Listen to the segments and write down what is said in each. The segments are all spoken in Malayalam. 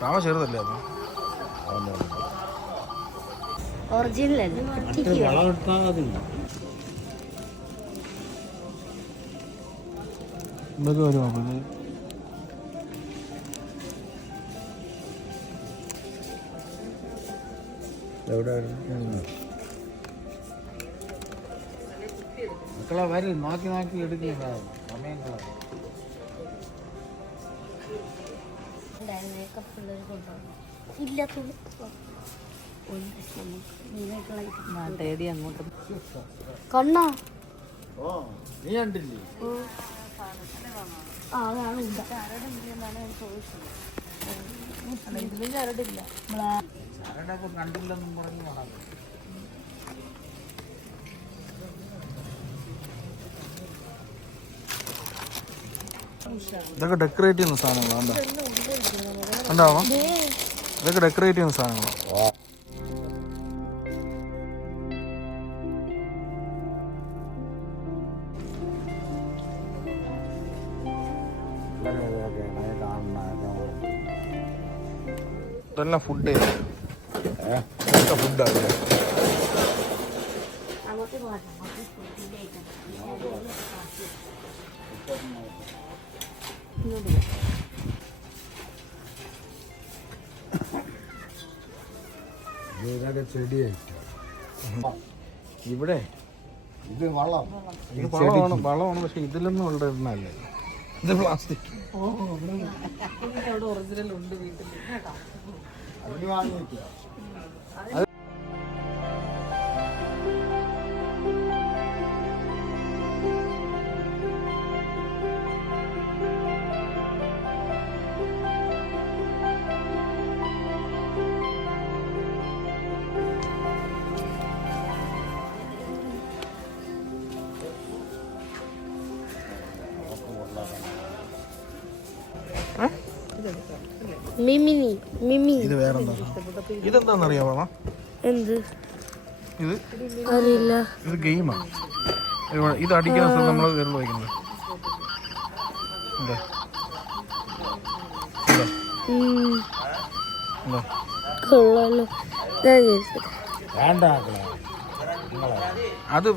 താമ ചെറുതല്ലേ അത് ഒറിജിനൽ ഇതൊക്കെ വരുമോ മക്കളെ വരും നോക്കി നോക്കി എടുക്കുക സമയം കണ്ണാ നീ കണ്ടില്ലേ കണ്ടില്ലെന്നും പറഞ്ഞു കാണാം. ഇതൊക്കെ ഡെക്കറേറ്റ് ചെയ്യുന്ന സാധനങ്ങളാണ്. ഉണ്ടാവാം ഇതൊക്കെ ഡെക്കറേറ്റ് ചെയ്യുന്ന സാധനങ്ങളാണ്. ഇതെല്ലാം ഫുഡ് ഫുഡാണ്. ഇവിടെ ഇത് വളമാണ് വളമാണ്. പക്ഷെ ഇതിലൊന്നും ഉള്ളതല്ലേ, ഇത് പ്ലാസ്റ്റിക്. ഒറിജിനൽ ഉണ്ട് വീട്ടിൽ. മിമിനി മിമി. ഇത് വേറെന്താ? ഇതെന്താന്നറിയാമോ? എന്ത്? ഇത് അറിയില്ല. ഇത് ഗെയിമാണ്. ഇത് അടിക്കുന്ന സ്ഥലം നമ്മൾ വിരൽ വയ്ക്കുന്നത്. അത്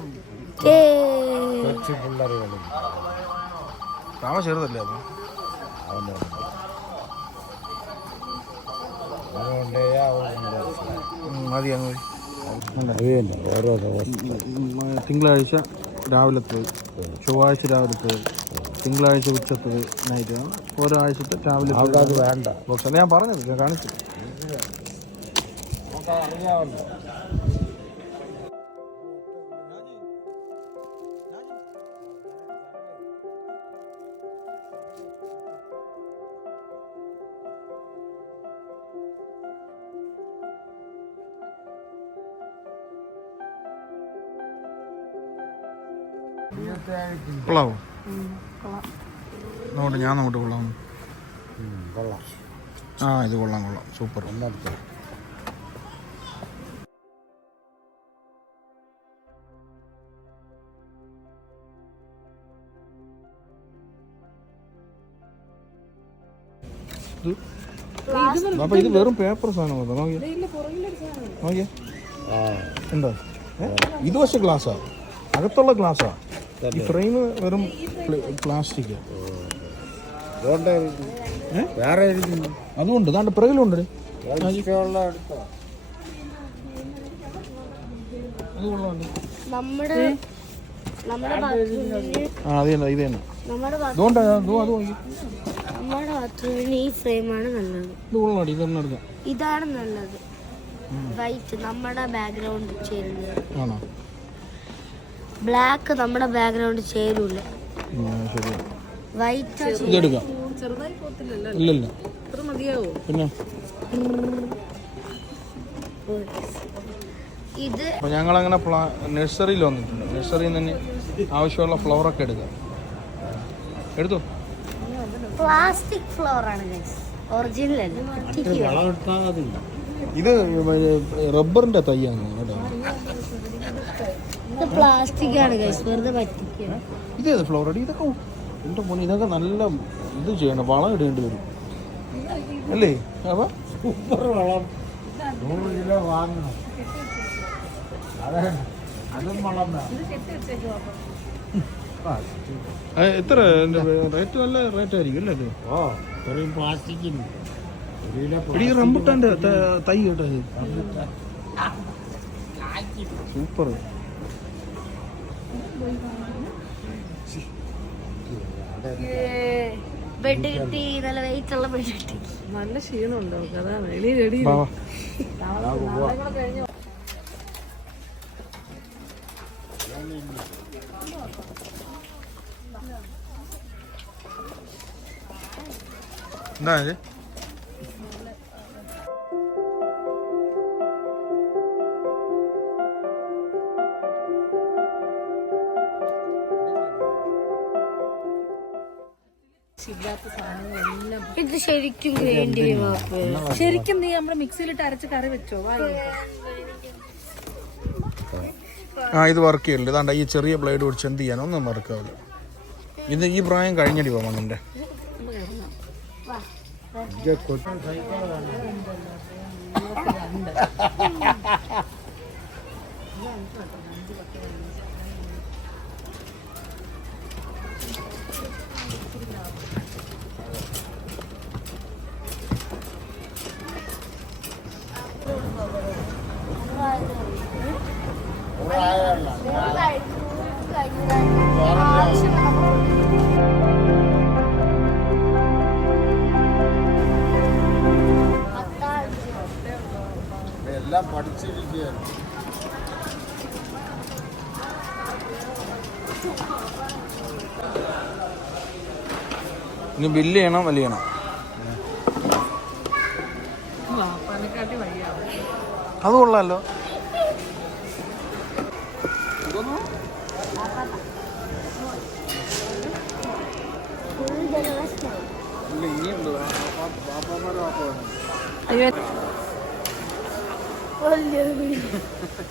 താമ ചെറുതല്ലേ അത് മതി അങ്ങ്. തിങ്കളാഴ്ച രാവിലത്തെ, ചൊവ്വാഴ്ച രാവിലത്തെ, തിങ്കളാഴ്ച ഉച്ചത്ത് നൈറ്റ്, ഓരോ ആഴ്ചത്തെ രാവിലെ വേണ്ട ബോക്സ് അല്ല. ഞാൻ പറഞ്ഞത് ഞാൻ കാണിച്ചു. അറിയാമല്ലോ. കൊള്ളാവോ? നോട്ട് ഞാൻ നോട്ട് കൊള്ളാം. ആ ഇത് കൊള്ളാം കൊള്ളാം, സൂപ്പർ. അപ്പൊ ഇത് വെറും പേപ്പർ സാധനം നോക്കിയ എന്താ? ഇത് പക്ഷെ ഗ്ലാസ്സാ, അകത്തുള്ള ഗ്ലാസ്സാ. ഈ ഫ്രെയിം വെറും പ്ലാസ്റ്റിക്. അതുകൊണ്ട് ദാണ്ട് പിറകിലുണ്ട്. ഇതാണ് നല്ലത്. വൈറ്റ് നമ്മുടെ ബാക്ക്ഗ്രൗണ്ട് ചേരുന്നത്. ബ്ലാക്ക് നമ്മുടെ ബാക്ക്ഗ്രൗണ്ട് ചേരൂല. വൈറ്റ് ഇതെടുക്കാം. ഇല്ലല്ല പിന്നെ ഇത് ഞങ്ങളങ്ങനെ നഴ്സറിയിൽ വന്നിട്ടുണ്ട്. നഴ്സറിയിൽ നിന്ന് തന്നെ ആവശ്യമുള്ള ഫ്ലവറൊക്കെ എടുക്കാം. എടുത്തു. പ്ലാസ്റ്റിക് ഫ്ലവർ ആണ് ഒറിജിനൽ. ഇത് റബ്ബറിന്റെ തൈയാണ് കേട്ടോ. പ്ലാസ്റ്റിക് ആണ് വെറുതെ പറ്റിക്കുക. ഇതേത് ഫ്ലവർ അടി? ഇതൊക്കെ എൻ്റെ മോനെ ഇതൊക്കെ നല്ല ഇത് ചെയ്യണം, വളം ഇടേണ്ടി വരും. അല്ലേ അപ്പൊ സൂപ്പർ വളം 100 കിലോ വാങ്ങണം. അതാണ് അതും വളം എത്ര റേറ്റ് നല്ല റേറ്റ് ആയിരിക്കും അല്ലേ? ഓ ഇത്രയും പ്ലാസ്റ്റിക്കിന് എടീ റംബുട്ടാൻ്റെ തൈ കേട്ടോ സൂപ്പർ. ബെഡ് കിട്ടി, നല്ല വെയിറ്റ് ഉള്ള ബെഡ് കിട്ടി. നല്ല ക്ഷീണമുണ്ട് അവൾക്ക്, അതാണ് എളി റെഡി. എന്താ ഇത് ശരിക്കും വേണ്ടി ശരിക്കും നീ നമ്മുടെ മിക്സിയിലിട്ട് അരച്ച് കറി വെച്ചോ? ഇത് വർക്ക് ചെയ്യലുണ്ട്. ഇതാണ്ട ഈ ചെറിയ ബ്ലേഡ് പിടിച്ച് എന്ത് ചെയ്യാനോ ഒന്നും വർക്കാവില്ല. ഇത് ഈ പ്രായം കഴിഞ്ഞടി പോകാം മണ്ണിൻ്റെ. എല്ലാം പഠിച്ചിരിക്കുകയാണ്. ഇനി ബില്ല് ചെയ്യണം വലിയ ചെയ്യണം. പാലക്കാട്ടി വയ്യാവും. അത് കൊള്ളാമല്ലോ. അയ്യോ Alhamdulillah.